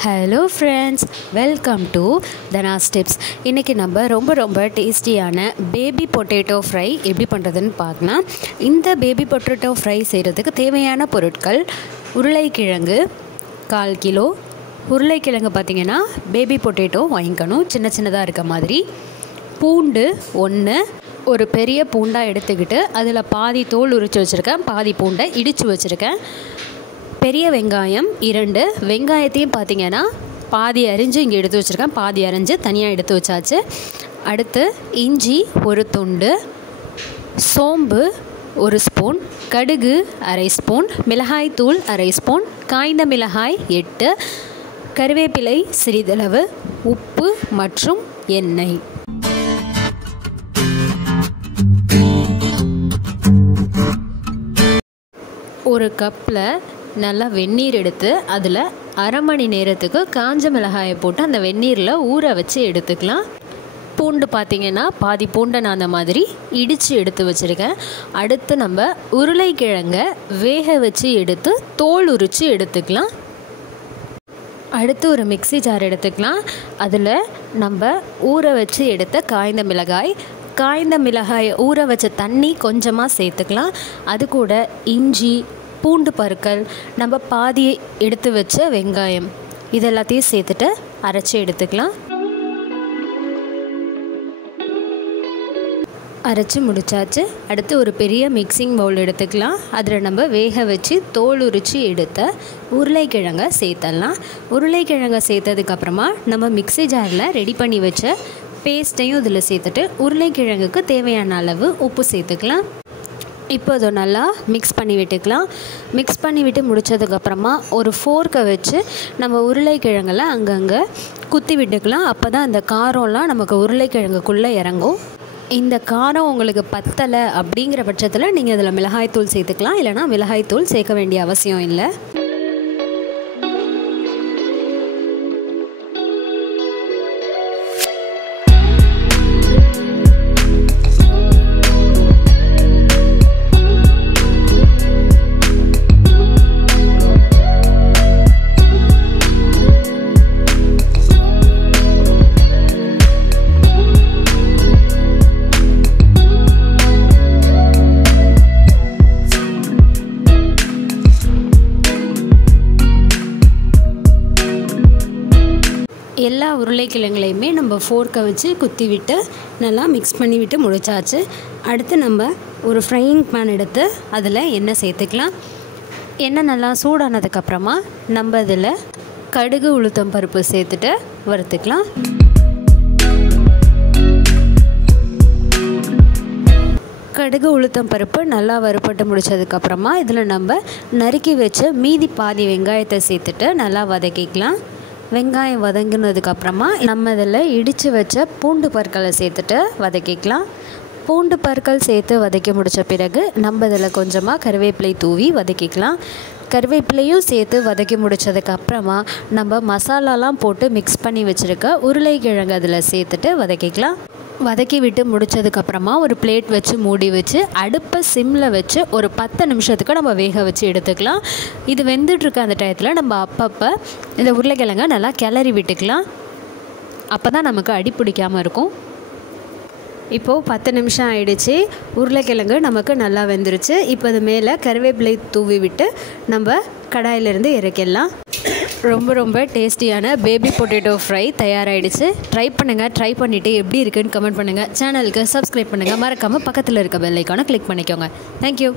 Hello friends, welcome to Dhana's tips. இன்றைக்கி நம்ம ரொம்ப டேஸ்டியான பேபி பொட்டேட்டோ ஃப்ரை எப்படி பண்ணுறதுன்னு பார்க்கலாம். இந்த பேபி பொட்டேட்டோ ஃப்ரை செய்கிறதுக்கு தேவையான பொருட்கள்: உருளைக்கிழங்கு 1/4 கிலோ. உருளைக்கிழங்கு பார்த்திங்கன்னா பேபி பொட்டேட்டோ வாங்கிக்கணும், சின்னதாக இருக்க மாதிரி. பூண்டு 1, ஒரு பெரிய பூண்டாக எடுத்துக்கிட்டு அதில் பாதி தோல் உரித்து வச்சுருக்கேன், பாதி பூண்டை இடித்து வச்சுருக்கேன். பெரிய வெங்காயம் 2. வெங்காயத்தையும் பார்த்திங்கன்னா பாதி அரிஞ்சு இங்கே எடுத்து வச்சுருக்கேன், பாதி அரிஞ்சு தனியாக எடுத்து வச்சாச்சு. அடுத்து இஞ்சி 1 துண்டு, சோம்பு 1 ஸ்பூன், கடுகு 1/2 ஸ்பூன், மிளகாய் தூள் 1/2 ஸ்பூன், காய்ந்த மிளகாய் 8, கருவேப்பிலை சிறிதளவு, உப்பு மற்றும் எண்ணெய். ஒரு கப்பில் நல்லா வெந்நீர் எடுத்து அதில் 1/2 மணி நேரத்துக்கு காஞ்ச மிளகாயை போட்டு அந்த வெந்நீரில் ஊற வச்சு எடுத்துக்கலாம். பூண்டு பார்த்திங்கன்னா பாதி பூண்டை நான் அந்த மாதிரி இடித்து எடுத்து வச்சுருக்கேன். அடுத்து நம்ம உருளைக்கிழங்கை வேக வச்சு எடுத்து தோல் உரித்து எடுத்துக்கலாம். அடுத்து ஒரு மிக்ஸி ஜார் எடுத்துக்கலாம். அதில் நம்ம ஊற வச்சு எடுத்த காய்ந்த மிளகாயை ஊற வச்ச தண்ணி கொஞ்சமாக சேர்த்துக்கலாம். அது கூட இஞ்சி, பூண்டு பற்கள், நம்ம பாதி எடுத்து வச்ச வெங்காயம், இதெல்லாத்தையும் சேர்த்துட்டு அரைச்சி எடுத்துக்கலாம். அரைச்சி முடிச்சாச்சு. அடுத்து ஒரு பெரிய மிக்சிங் பவுல் எடுத்துக்கலாம். அதில் நம்ம வேக வச்சு தோல் உரித்து எடுத்த உருளைக்கிழங்கை சேர்த்துடலாம். உருளைக்கிழங்கை சேர்த்ததுக்கப்புறமா நம்ம மிக்ஸி ஜாரில் ரெடி பண்ணி வச்ச பேஸ்ட்டையும் இதில் சேர்த்துட்டு உருளைக்கிழங்குக்கு தேவையான அளவு உப்பு சேர்த்துக்கலாம். இப்போ அதை நல்லா மிக்ஸ் பண்ணி விட்டுக்கலாம். மிக்ஸ் பண்ணி விட்டு முடித்ததுக்கப்புறமா ஒரு ஃபோர்க்கை வச்சு நம்ம உருளைக்கிழங்கில் அங்கங்கே குத்தி விட்டுக்கலாம். அப்போ தான் அந்த காரம்லாம் நமக்கு உருளைக்கிழங்குக்குள்ளே இறங்கும். இந்த காரம் உங்களுக்கு பத்தலை அப்படிங்கிற பட்சத்தில் நீங்கள் இதில் மிளகாய்த்தூள் சேர்த்துக்கலாம், இல்லைனா மிளகாய்த்தூள் சேர்க்க வேண்டிய அவசியம் இல்லை. எல்லா உருளைக்கிழங்குலையுமே நம்ம ஃபோர்க்கை வச்சு குத்தி விட்டு நல்லா மிக்ஸ் பண்ணி விட்டு முடிச்சாச்சு. அடுத்து நம்ம ஒரு ஃப்ரையிங் பேன் எடுத்து அதில் எண்ணெய் சேர்த்துக்கலாம். எண்ணெய் நல்லா சூடானதுக்கப்புறமா நம்ம இதில் கடுகு உளுத்தம் பருப்பு சேர்த்துட்டு வறுத்துக்கலாம். கடுகு உளுத்தம் பருப்பு நல்லா வறுப்பட்டு முடித்ததுக்கப்புறமா இதில் நம்ம நறுக்கி வச்ச மீதி பாதி வெங்காயத்தை சேர்த்துட்டு நல்லா வதக்கிக்கலாம். வெங்காயம் வதங்கினதுக்கப்புறமா நம்ம இதில் இடித்து வச்ச பூண்டு பற்களை சேர்த்துட்டு வதக்கிக்கலாம். பூண்டு பற்கள் சேர்த்து வதக்கி முடித்த பிறகு நம்ம இதில் கொஞ்சமாக கருவேப்பிலை தூவி வதக்கிக்கலாம். கருவேப்பிலையும் சேர்த்து வதக்கி முடித்ததுக்கப்புறமா நம்ம மசாலாலாம் போட்டு மிக்ஸ் பண்ணி வச்சுருக்க உருளைக்கிழங்கு அதில் சேர்த்துட்டு வதக்கிக்கலாம். வதக்கி விட்டு முடித்ததுக்கப்புறமா ஒரு பிளேட் வச்சு மூடி வச்சு அடுப்பை சிம்மில் வச்சு ஒரு 10 நிமிஷத்துக்கு நம்ம வேக வச்சு எடுத்துக்கலாம். இது வெந்துட்டுருக்க அந்த டயத்தில் நம்ம அப்பப்போ இந்த உருளைக்கிழங்கை நல்லா கிளறி விட்டுக்கலாம். அப்போ தான் நமக்கு அடி பிடிக்காமல் இருக்கும். இப்போது 10 நிமிஷம் ஆயிடுச்சு. உருளைக்கிழங்கு நமக்கு நல்லா வெந்துருச்சு. இப்போ அது மேலே கருவேப்பிலை தூவி விட்டு நம்ம கடாயிலிருந்து இறக்கிடலாம். ரொம்ப டேஸ்டியான பேபி பொட்டேட்டோ ஃப்ரை தயாராகிடுச்சு. ட்ரை பண்ணுங்கள். ட்ரை பண்ணிவிட்டு எப்படி இருக்குன்னு கமெண்ட் பண்ணுங்கள். சேனலுக்கு சப்ஸ்கிரைப் பண்ணுங்கள். மறக்காமல் பக்கத்தில் இருக்க பெல் ஐக்கானை கிளிக் பண்ணிக்கோங்க. தேங்க்யூ.